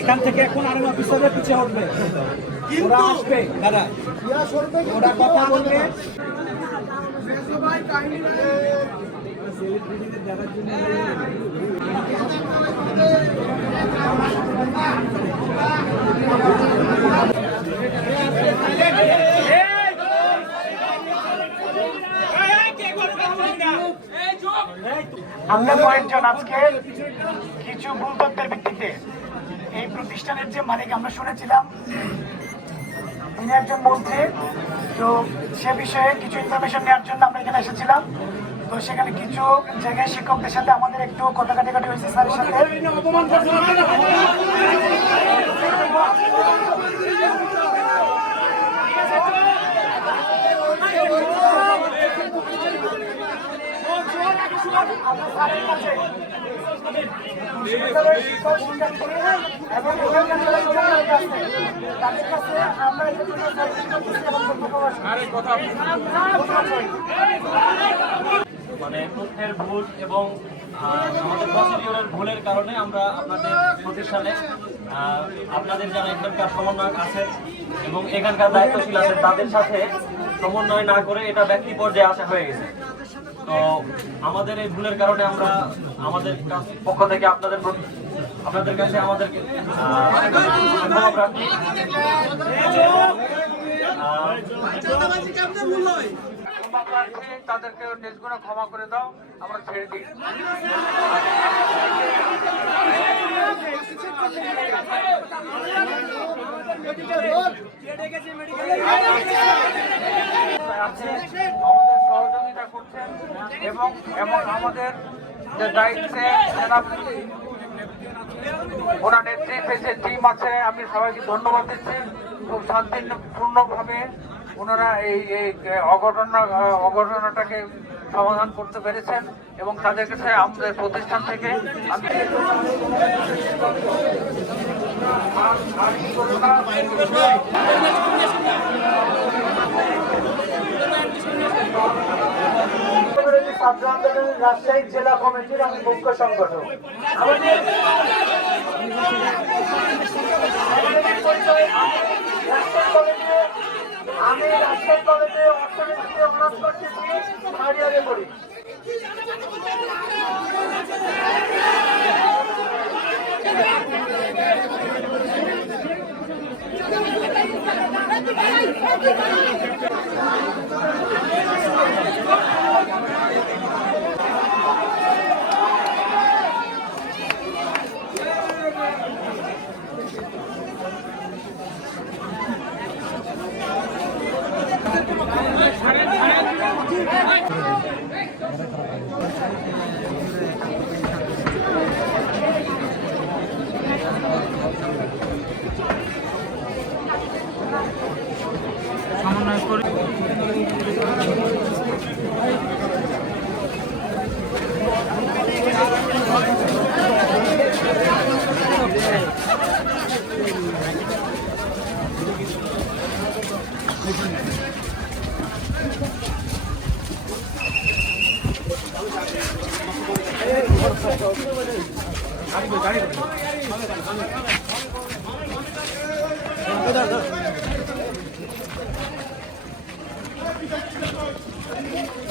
এখান থেকে এখন আর্মি অফিসারের পিছিয়ে উঠবে। ওরা আসবে। দাদা ওরা কথা বলবে। আমরা কয়েকজন আজকে। কিছু ভুল তথ্যের ভিত্তিতে। এই প্রতিষ্ঠানের যে মালিক, আমরা শুনেছিলাম, তিনি একজন মন্ত্রী। তো সে বিষয়ে কিছু ইনফরমেশন নেওয়ার জন্য আমরা এখানে এসেছিলাম। তো সেখানে কিছু জায়গায় শিক্ষকদের সাথে আমাদের একটু কথা কাটাকাটি হয়েছে স্যারের সাথে আমরা স্যারের কাছে মানে তথ্যের ভুল এবং আমাদের প্রসিডিওরের ভুলের কারণে আমরা আপনাদের প্রতিষ্ঠানে আপনাদের যারা এখানকার সমন্বয়ক আছেন এবং এখানকার দায়িত্বশীল আছেন তাদের সাথে সমন্বয় না করে এটা ব্যক্তি পর্যায়ে আসা হয়ে গেছে। তো আমাদের এই ভুলের কারণে আমরা আমাদের পক্ষ থেকে আপনাদের আপনাদের কাছে ক্ষমা তাদেরকে নিজগুলো ক্ষমা করে দাও আমরা ছেড়ে দিই আছে, আমাদের এবং এবং আমাদের যে দায়িত্বে সেনাবাহিনী ওনার নেতৃত্বে যে টিম আছে, আমি সবাইকে ধন্যবাদ দিচ্ছি। খুব শান্তিপূর্ণভাবে ওনারা এই এই অঘটনা, অঘটনাটাকে সমাধান করতে পেরেছেন এবং তাদের কাছে আমাদের প্রতিষ্ঠান থেকে আমি ছাত্র রাজশাহী জেলা কমিটির আমি মুখ্য সংগঠক। আমাদের আমি রাজশাহী কলেজে অর্থনীতিতে অনার্স করতেছি থার্ড ইয়ারে পড়ি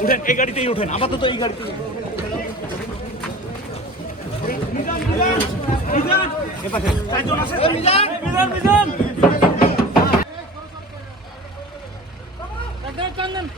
উঠেন এই গাড়িতেই উঠেন আপাতত এই গাড়িতেই এ পাশে আছে তো? মিজান, মিজান। Nereden utandın?